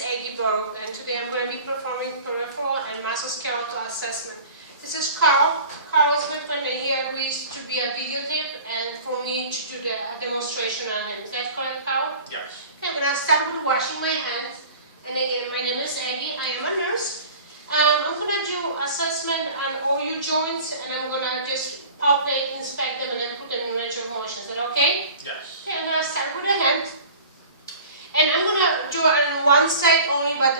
is Aggie Brogue, and today I'm going to be performing peripheral and musculoskeletal assessment. This is Carl. Carl is my friend, and he agrees to be a videotape and for me to do the demonstration on him. Is that correct, Carl? Yes. Okay, I'm going to start with washing my hands. And again, my name is Aggie. I am a nurse. I'm going to do assessment on all your joints, and I'm going to just palpate, inspect them, and then put them in range of motion. Is that okay? Yes. Okay, I'm going to start with the hand. And I'm going to do it on one side only, but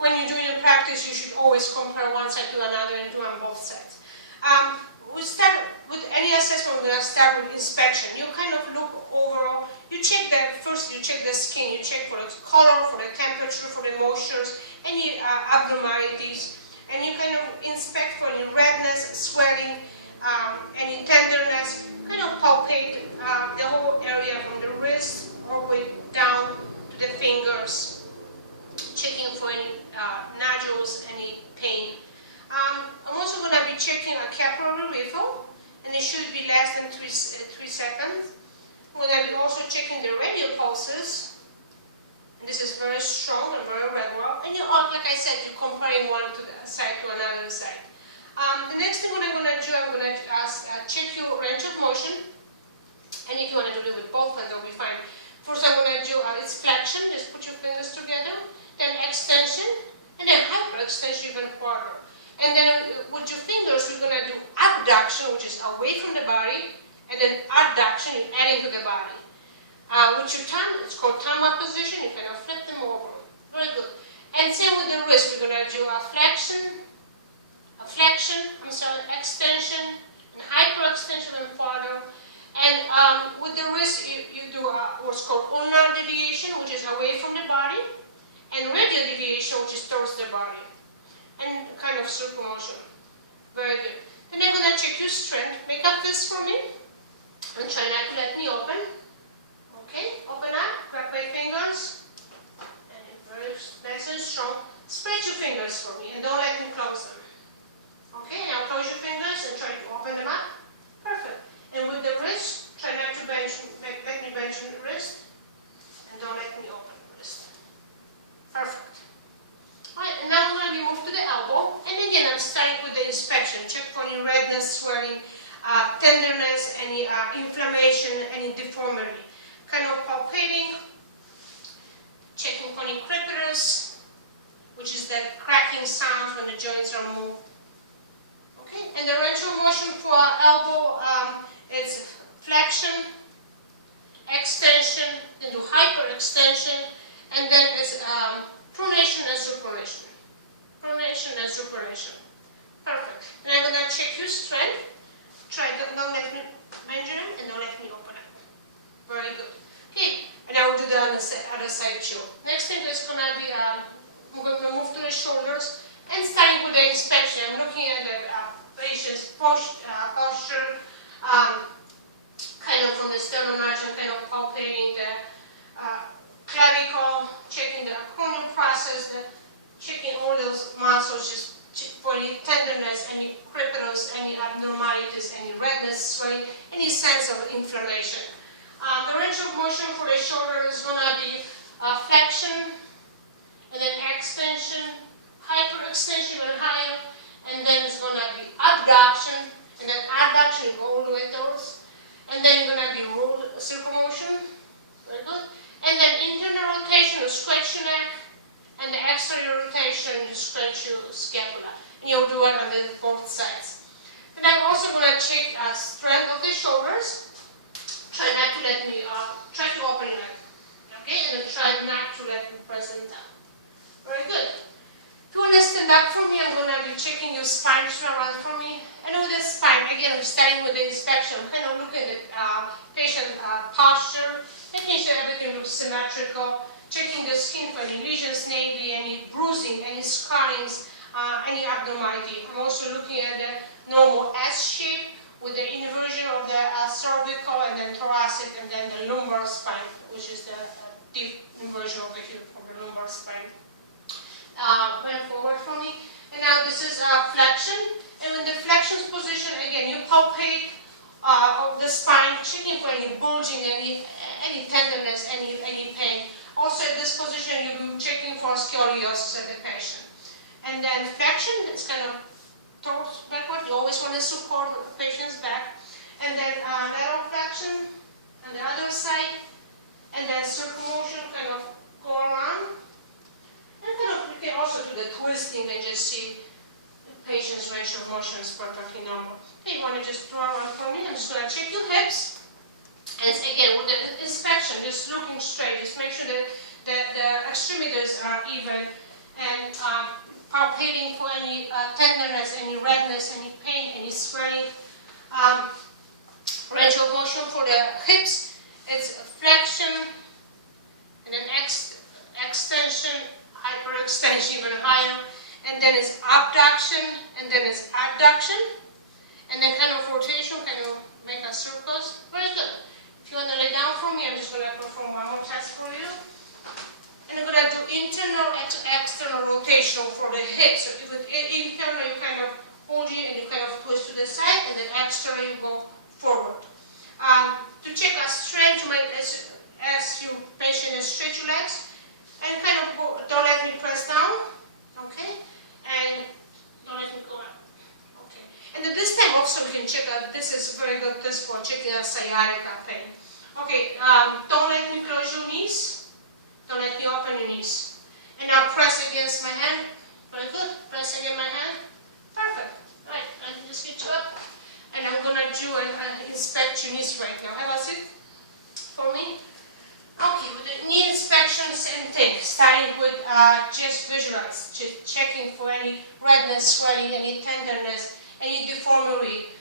when you're doing in practice, you should always compare one side to another and do on both sides. We start with any assessment, we're going to start with inspection. You kind of look overall. You check that first, you check the skin, you check for the color, for the temperature, for the moistures, any abnormalities, and you kind of inspect for any redness, swelling, any tenderness, kind of palpate the whole area from the wrist all the way down to the fingers, checking for any nodules, any pain. I'm also going to be checking a capillary refill, and it should be less than 3 seconds. I'm going to be also checking the radial pulses, and this is very strong and very regular. And you are, like I said, you're comparing one to the side to another side. The next thing what I'm going to do, I'm going to check your range of motion, and if you want to do it with both hands, that'll be fine. First, I'm going to do its flexion, just put your fingers together, then extension, and then hyperextension even further. And then with your fingers, we're going to do abduction, which is away from the body, and then adduction, adding to the body. With your thumb, it's called thumb up position, you kind of flip them over. Very good. And same with the wrist, we're going to do a flexion, extension, and hyperextension and further. And with the wrist, you do what's called ulnar deviation, which is away from the body, and radial deviation, which is towards the body, and kind of circummotion. Very good. Then I'm going to check your strength. Make up this for me, and try not to let me open. Okay, open up, grab my fingers, and very nice and strong. Spread your fingers for me, and don't let me close them. Okay, now close your fingers and try to open them up. Perfect. And with the wrist, try not to let me bench the wrist, and don't let me open the wrist. Perfect. Alright, and now we're going to be moved to the elbow. And again, I'm starting with the inspection. Check for any redness, swelling, tenderness, any inflammation, any deformity. Kind of palpating, checking for any crepitus, which is that cracking sound when the joints are moved. Okay, and the range of motion for our elbow is flexion, extension, then do hyperextension, and then it's pronation and supination. Pronation and supination. Perfect. And I'm going to check your strength. Try to don't let me bend them and don't let me open up. Very good. Okay, and I will do that on the other side too. Next thing is going to be, I'm going to move to the shoulders and starting with the inspection. I'm looking at the patient's posture, kind of from the sternum margin, kind of palpating the clavicle, checking the acromion process, checking all those muscles, just for any tenderness, any crepitus, any abnormalities, any redness, swelling, any sense of inflammation. The range of motion for the shoulder is going to be flexion, and then extension, hyperextension and higher, and then it's going to be abduction, and then adduction, go all the way towards, and then you're going to be circummotion, very good, and then internal rotation, you stretch your neck, and the external rotation, you stretch your scapula, and you'll do it on both sides. Then I'm also going to check strength of the shoulders. Try not to let me, try to open your neck, okay, and then try not to let me press them down. Very good. If you want to stand up for me, I'm going to be checking your spine around for me. And with the spine, again, I'm starting with the inspection. I'm kind of looking at the patient posture, making sure everything looks symmetrical, checking the skin for any lesions, maybe any bruising, any scarrings, any abnormality. I'm also looking at the normal S shape with the inversion of the cervical and then thoracic and then the lumbar spine, which is the deep inversion over here of the lumbar spine. Went forward for me. And now this is flexion. And in the flexion position, again, you palpate of the spine, checking for any bulging, any tenderness, any pain. Also at this position, you check scoliosis of the patient. And then flexion, it's kind of towards backward. You always want to support the patient's back. And then lateral flexion on the other side. And then circummotion, kind of go around. And kind of, you can also do the twisting and just see the patient's range of motion is perfectly normal. Okay, you want to just draw around for me. I'm just going to check your hips. And again, with the inspection, just looking straight, just make sure that the extremities are even, and palpating for any tenderness, any redness, any pain, any swelling. Range of motion for the hips, it's flexion, and then extension, hyperextension, even higher, and then it's abduction, and then it's adduction, and then kind of rotation, kind of make a circles. Very good. If you want to lay down for me, I'm just going to perform one more test for you. And I'm going to do internal and external rotation for the hips. So if internal, you kind of hold it and you kind of twist to the side, and then external, you go forward. To check our strength, you might ask your patient to stretch your legs, and kind of go, don't let me press down, okay? And don't let me go up, okay? And at this time also we can check out, this is very good test for checking a sciatica pain. Okay, don't let me close your knees. Don't let me open your knees. And now press against my hand. Very good. Press against my hand. Perfect. Right. I can just get you up. And I'm going to do and inspect your knees right now. Have a seat for me. Okay, with the knee inspection, same thing. Starting with just visualize. Just checking for any redness, swelling, any tenderness, any deformity.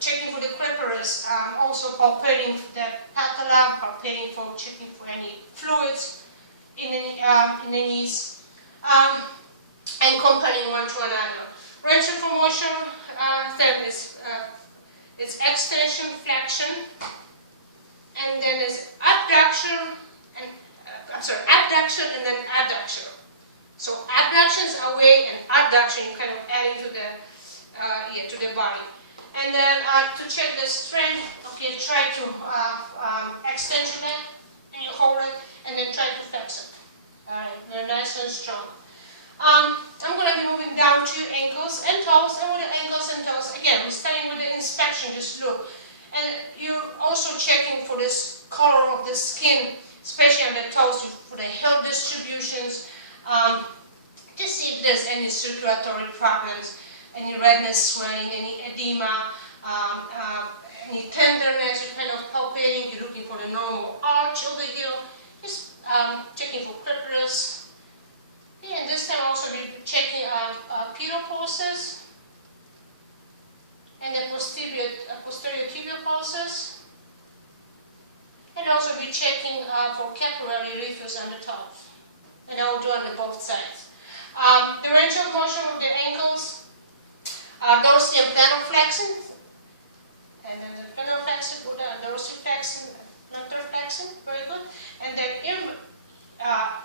Checking for the crepitus, also palpating the patella, palpating for checking for any fluids in the knees, and comparing one to another. Range of motion then is it's extension, flexion, and then is abduction and abduction and then adduction. So abduction is away, and adduction you kind of adding to the body. And then to check the strength, okay, try to extend your neck, and you hold it, and then try to flex it. Alright, they're nice and strong. I'm going to be moving down to ankles and toes, and with the ankles and toes, again, we're starting with the inspection, just look. And you're also checking for this color of the skin, especially on the toes, for the heel distributions, to see if there's any circulatory problems. Any redness, swelling, any edema, any tenderness, you're kind of palpating, you're looking for the normal arch over here, just checking for crepitus. Okay, and this time also we're checking pedal pulses, and then posterior tibial pulses, and also we're checking for capillary reflux on the toes, and I'll do on the both sides. The range of motion of the ankles, dorsal and plantar flexion, and then the plantar flexion, dorsal flexion, plantar flexion, very good. And then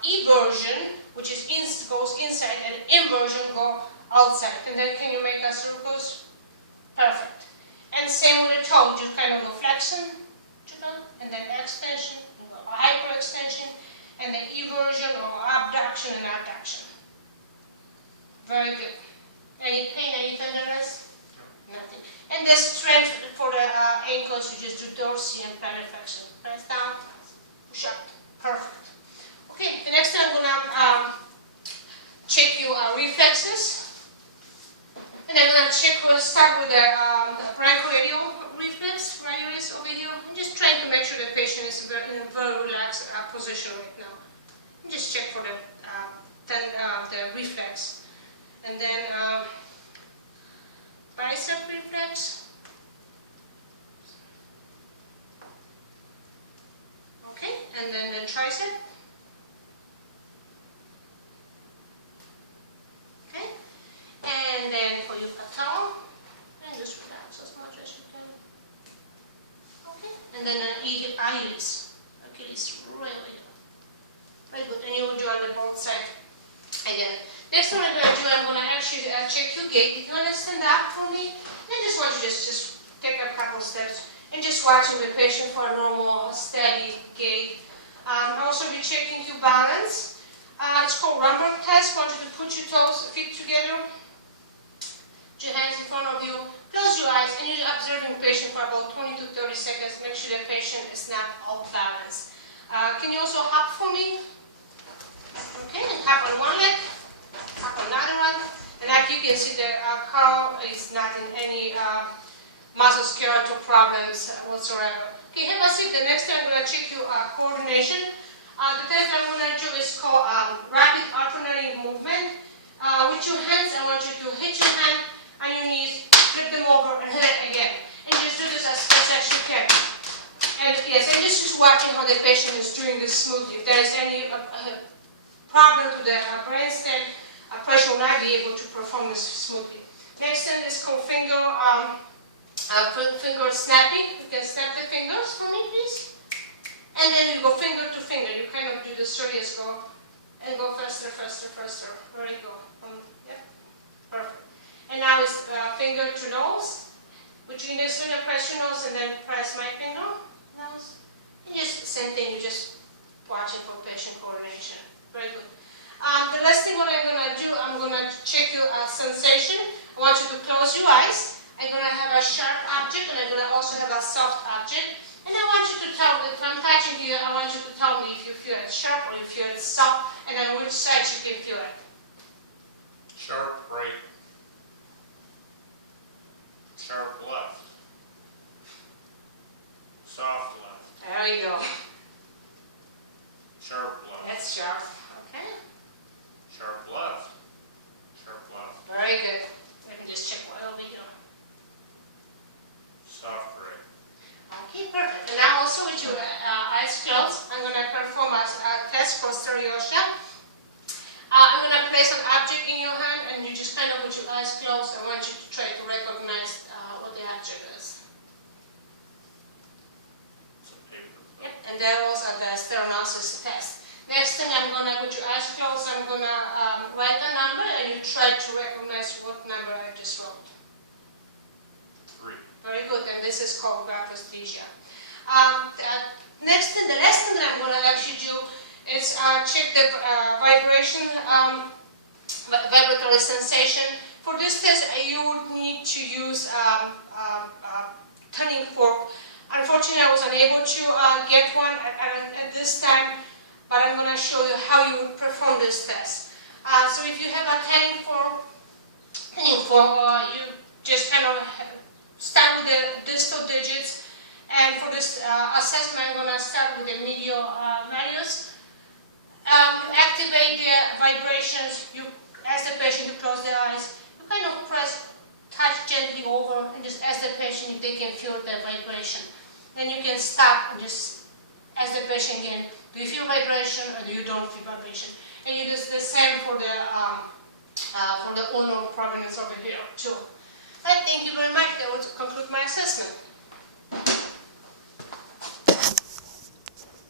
eversion, which is goes inside, and inversion go outside. And then can you make a circles? Perfect. And same with the toe, you kind of go flexion, and then extension, hyperextension, and then eversion or abduction and adduction. Very good. Any pain, any tenderness? Nothing. And the strength for the ankles, you just do dorsal and plantar flexion. Press down, push up. Perfect. Okay, the next time I'm going to check your reflexes. And I'm going to check, we'll start with the brachioradial reflex, radialis over here. I'm just trying to make sure the patient is in a very relaxed position right now. Just check for the reflex. And then bicep reflex. Okay, and then the tricep. Okay, and then for your patella, and just relax as much as you can. Okay, and then Achilles. Achilles, really good. Very good, and you will do on the both sides again. Next one I'm going to do, I'm going to actually check your gait. If you want to stand up for me, then just want you just take a couple steps and just watching the patient for a normal, steady gait. Also be checking your balance. It's called Rumberg test. I want you to put your feet together, put your hands in front of you, close your eyes, and you're observing the patient for about 20 to 30 seconds. Make sure the patient is not off balance. Can you also hop for me? Okay, and hop on one leg, hop on another one. And like you can see, the Carl is not in any musculoskeletal problems whatsoever. Okay, have a seat. The next time I'm going to check your coordination. The test I'm going to do is called rapid alternating movement. With your hands, I want you to hit your hand on your knees, flip them over, and hit it again. And just do this as fast as you can. And yes, and just watching how the patient is doing this smoothly. If there is any problem to the brainstem, a person will not be able to perform this smoothly. Next thing is called finger snapping. You can snap the fingers for me, please. And then you go finger to finger. You kind of do the serious go and go faster, faster, faster. Very good. Yep, perfect. And now it's finger to nose. Between this finger, press your nose, and then press my finger, nose. And just same thing. You just watching for patient coordination. Very good. The last thing what I'm going to do, I'm going to check your sensation. I want you to close your eyes. I'm going to have a sharp object, and I'm going to also have a soft object. And I want you to tell me, if I'm touching you, I want you to tell me if you feel it sharp or if you feel it soft, and on which side you can feel it. Sharp right. Sharp left. Soft left. There you go. Sharp left. That's sharp. Okay. Sharp left. Sharp left. Very good. Let me just check what over here. Soft right. Okay, perfect. And now also with your eyes closed, I'm going to perform a test for stereosha. I'm going to place an object in your hand, and you just kind of with your eyes closed, I want you to try to recognize what the object is. It's a paper. Yep, and that was the stereognosis test. Next thing, I'm going to, with your eyes closed, I'm going to write the number, and you try to recognize what number I just wrote. 3. Very good, and this is called graphesthesia. Next thing, the last thing that I'm going to actually do is check the vibration, vibratory sensation. For this test, you would need to use tuning fork. Unfortunately, I was unable to get one at this time, but I'm going to show you how you would perform this test. So if you have a tuning fork, you just kind of start with the distal digits, and for this assessment, I'm going to start with the medial malleus. You activate the vibrations. You ask the patient to close their eyes. You kind of touch gently over, and just ask the patient if they can feel the vibration. Then you can stop and just ask the patient again, do you feel vibration or do you don't feel vibration? And you do the same for the ulnar prominence over here too. Right, thank you very much. That would conclude my assessment.